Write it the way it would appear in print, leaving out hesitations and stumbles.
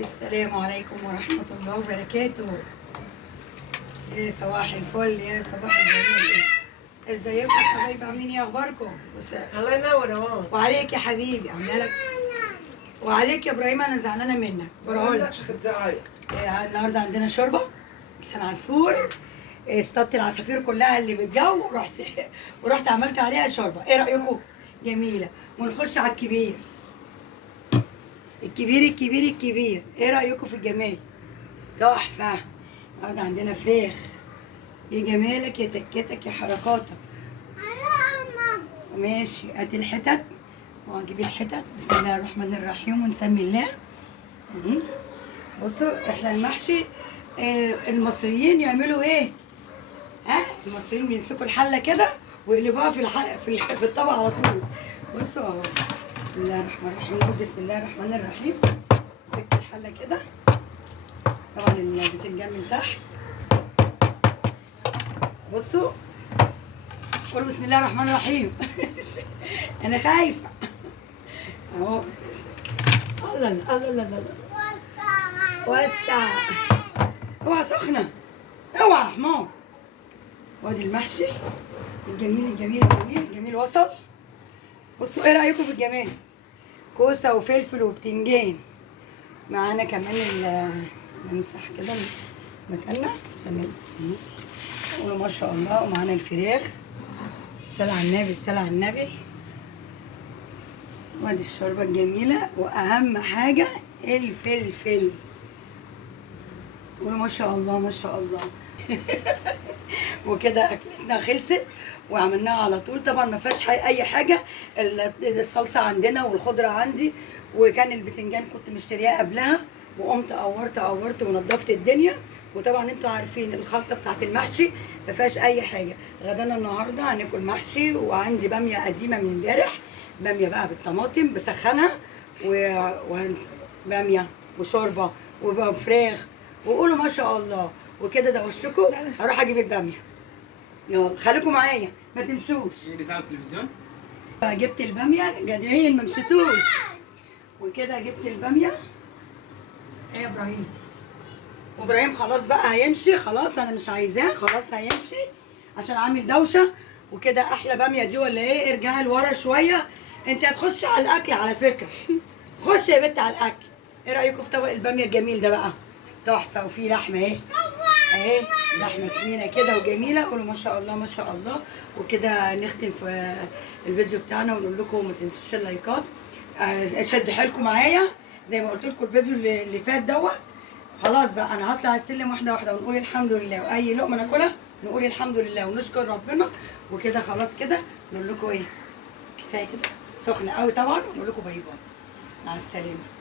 السلام عليكم ورحمة الله وبركاته. يا صباح الفل، يا صباح الجمال. ازيكم يا حبايبي؟ عاملين ايه؟ اخباركم؟ الله ينور اهو. وعليك يا حبيبي، عامله لك. وعليك يا ابراهيم، انا زعلانه منك برهولك. النهارده عندنا شوربه لسان عصفور. اصطدت العصافير كلها اللي بالجو ورحت عملت عليها شوربه. ايه رايكم؟ جميله. ونخش على الكبير الكبير. ايه رايكم في الجمال؟ تحفه. النهارده عندنا فراخ. يا جمالك يا تكتك يا حركاتك. ماشي، هات الحتت وهجيب الحتت. بسم الله الرحمن الرحيم ونسمي الله. بصوا احنا المحشي المصريين يعملوا ايه؟ المصريين بيمسكوا الحله كده ويقلبوها في الطبق على طول. بصوا اهو. بسم الله الرحمن الرحيم. نقول بسم الله الرحمن الرحيم. نحط الحله كده، طبعا البتنجان من تحت. بصوا قولوا بسم الله الرحمن الرحيم. انا خايفه اهو. الله الله الله الله. وسع. اوعى سخنه، اوعى يا حمار. وادي المحشي الجميل وصل. بصوا ايه رايكم في الجمال؟ كوسه وفلفل وبتنجان. معانا كمان نمسح كده مكاننا عشان نقولوا ما شاء الله. ومعانا الفراخ. الصلاة على النبي، الصلاة على النبي. وادي الشوربه الجميله، واهم حاجه الفلفل. قولوا ما شاء الله ما شاء الله. وكده اكلتنا خلصت وعملناها على طول. طبعا ما فيهاش اي حاجه. الصلصه عندنا والخضره عندي، وكان البتنجان كنت مشترياه قبلها، وقمت قورت ونضفت الدنيا. وطبعا انتوا عارفين الخلطه بتاعت المحشي ما فيهاش اي حاجه. غدانا النهارده هناكل محشي، وعندي باميه قديمه من امبارح، باميه بقى بالطماطم بسخنها باميه وشوربه وفراخ. وقولوا ما شاء الله. وكده ده وشكم. هروح اجيب الباميه. يلا خليكم معايا ما تمشوش. بيساعد التلفزيون. جبت الباميه جدعين ما مشيتوش. وكده جبت الباميه. ايه يا ابراهيم؟ وابراهيم خلاص بقى هيمشي. خلاص انا مش عايزاه، خلاص هيمشي عشان عامل دوشه. وكده احلى باميه دي ولا ايه؟ ارجعي لورا شويه. انت هتخشي على الاكل على فكره. خش يا بنت على الاكل. ايه رايكم في طبق الباميه الجميل ده بقى؟ تحفه. وفيه لحمه اهي لحمه سمينه كده وجميله. قولوا ما شاء الله ما شاء الله. وكده نختم في الفيديو بتاعنا ونقول لكم ما تنسوش اللايكات. شدوا حيلكم معايا زي ما قلت لكم الفيديو اللي فات دوت. خلاص بقى انا هطلع السلم واحده واحده ونقول الحمد لله، واي لقمه ناكلها نقول الحمد لله ونشكر ربنا. وكده خلاص كده نقول لكم ايه؟ كفايه كده. سخنه قوي طبعا. ونقول لكم باي باي. مع السلامه.